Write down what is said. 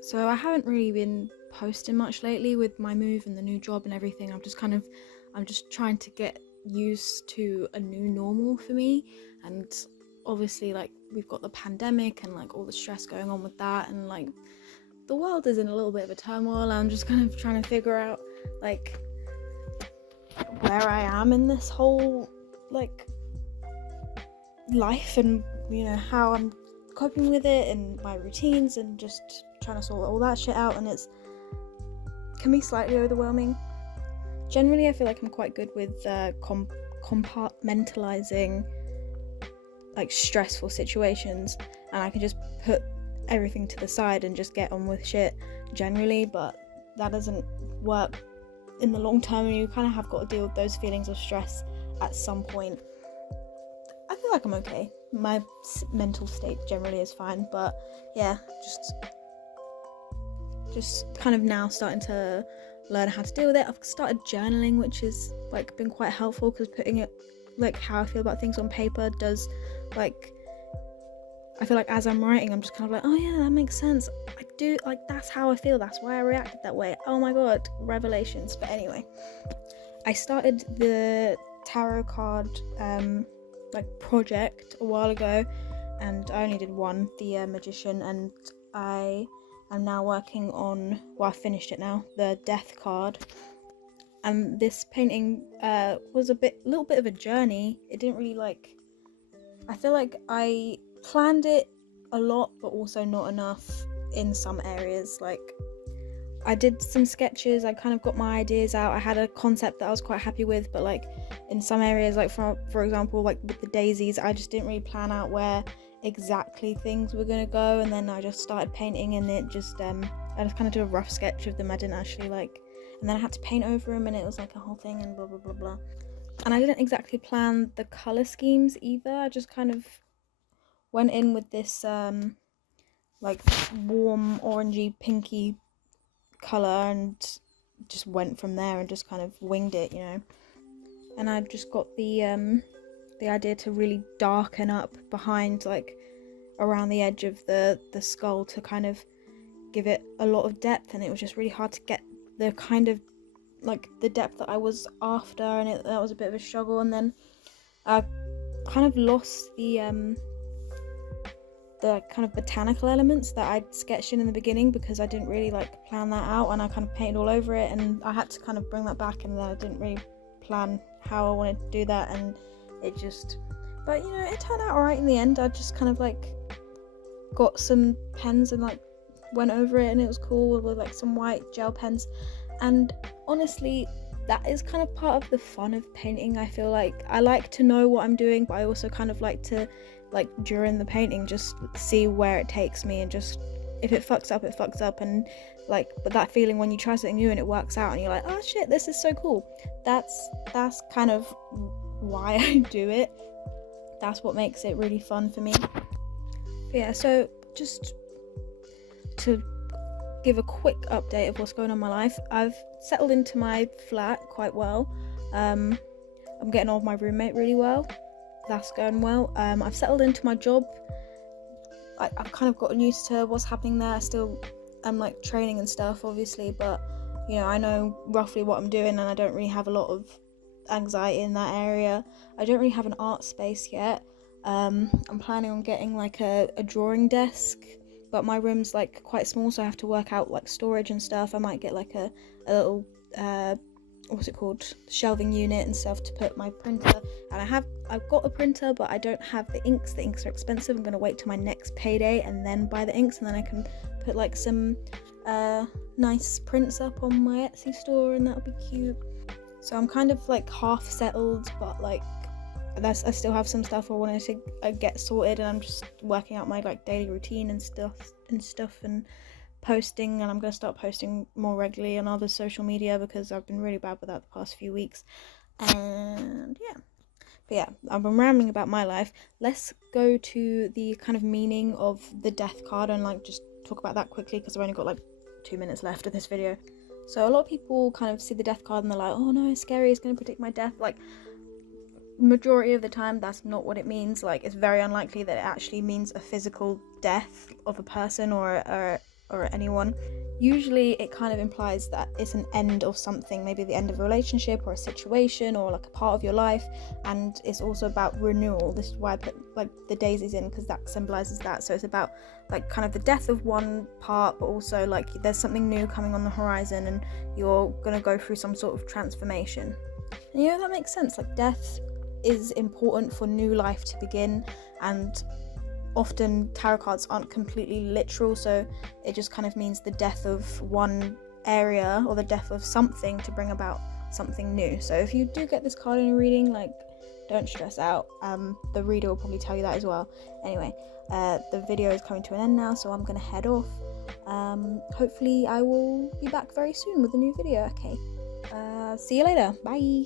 So I haven't really been posting much lately with my move and the new job and everything. I'm just trying to get used to a new normal for me. And obviously, like, we've got the pandemic and like all the stress going on with that, and like the world is in a little bit of a turmoil. I'm just kind of trying to figure out like where I am in this whole like life, and how I'm coping with it and my routines, and just trying to sort all that shit out, and it can be slightly overwhelming. Generally I feel like I'm quite good with compartmentalizing like stressful situations, and I can just put everything to the side and just get on with shit generally, but that doesn't work in the long term, and you kind of have got to deal with those feelings of stress at some point. I feel like I'm okay. My mental state generally is fine, but yeah, just kind of now starting to learn how to deal with it. I've started journaling, which has like been quite helpful, because putting it like how I feel about things on paper does, like, I feel like as I'm writing I'm just kind of like, oh yeah, that makes sense, I do, like, that's how I feel, that's why I reacted that way, oh my god, revelations. But anyway, I started the tarot card like project a while ago, and I only did one, the magician, and I am now working on, well, I finished it now, the death card. And this painting was little bit of a journey. It didn't really like, I feel like I planned it a lot, but also not enough in some areas. Like, I did some sketches, I kind of got my ideas out, I had a concept that I was quite happy with, but like in some areas, like for example, like with the daisies, I just didn't really plan out where exactly things were gonna go, and then I just started painting, and it just I just kind of did a rough sketch of them. I didn't actually like, and then I had to paint over them, and it was like a whole thing, and blah blah blah blah. And I didn't exactly plan the color schemes either. I just kind of went in with this like warm orangey pinky color, and just went from there and just kind of winged it, and I just got the idea to really darken up behind, like around the edge of the skull, to kind of give it a lot of depth, and it was just really hard to get the kind of like the depth that I was after, and that was a bit of a struggle. And then I kind of lost the kind of botanical elements that I'd sketched in the beginning, because I didn't really like plan that out, and I kind of painted all over it, and I had to kind of bring that back, and then I didn't really plan how I wanted to do that, and it just, but it turned out alright in the end. I just kind of like got some pens and like went over it, and it was cool with like some white gel pens. And honestly, that is kind of part of the fun of painting. I feel like I like to know what I'm doing, but I also kind of like to, like, during the painting, just see where it takes me, and just, if it fucks up, it fucks up. And like, but that feeling when you try something new and it works out, and you're like, oh shit, this is so cool, that's kind of why I do it. That's what makes it really fun for me. But yeah, so just to give a quick update of what's going on in my life, I've settled into my flat quite well. I'm getting on with my roommate really well. That's going well. I've settled into my job. I've kind of gotten used to what's happening there. I still am like training and stuff, obviously, but I know roughly what I'm doing, and I don't really have a lot of anxiety in that area. I don't really have an art space yet. I'm planning on getting like a drawing desk, but my room's like quite small, so I have to work out like storage and stuff. I might get like a little what's it called, shelving unit and stuff to put my printer. And I've got a printer, but I don't have the inks are expensive. I'm gonna wait till my next payday and then buy the inks, and then I can put like some nice prints up on my Etsy store, and that'll be cute. So I'm kind of like half settled, but like I still have some stuff I wanted to get sorted, and I'm just working out my like daily routine and stuff and posting, and I'm going to start posting more regularly on other social media, because I've been really bad with that the past few weeks. And yeah, but yeah, I've been rambling about my life. Let's go to the kind of meaning of the death card, and like just talk about that quickly, because I've only got like 2 minutes left of this video. So a lot of people kind of see the death card and they're like, oh no, it's scary, it's going to predict my death. Like, majority of the time that's not what it means. Like, it's very unlikely that it actually means a physical death of a person, or or anyone. Usually it kind of implies that it's an end of something, maybe the end of a relationship or a situation or like a part of your life, and it's also about renewal. This is why I put like the daisies in, because that symbolizes that. So it's about like kind of the death of one part, but also like there's something new coming on the horizon and you're gonna go through some sort of transformation. And you know, that makes sense. Like death is important for new life to begin, and often tarot cards aren't completely literal, so it just kind of means the death of one area or the death of something to bring about something new. So if you do get this card in a reading, like, don't stress out. The reader will probably tell you that as well. Anyway, the video is coming to an end now, so I'm gonna head off. Hopefully I will be back very soon with a new video. Okay, see you later. Bye.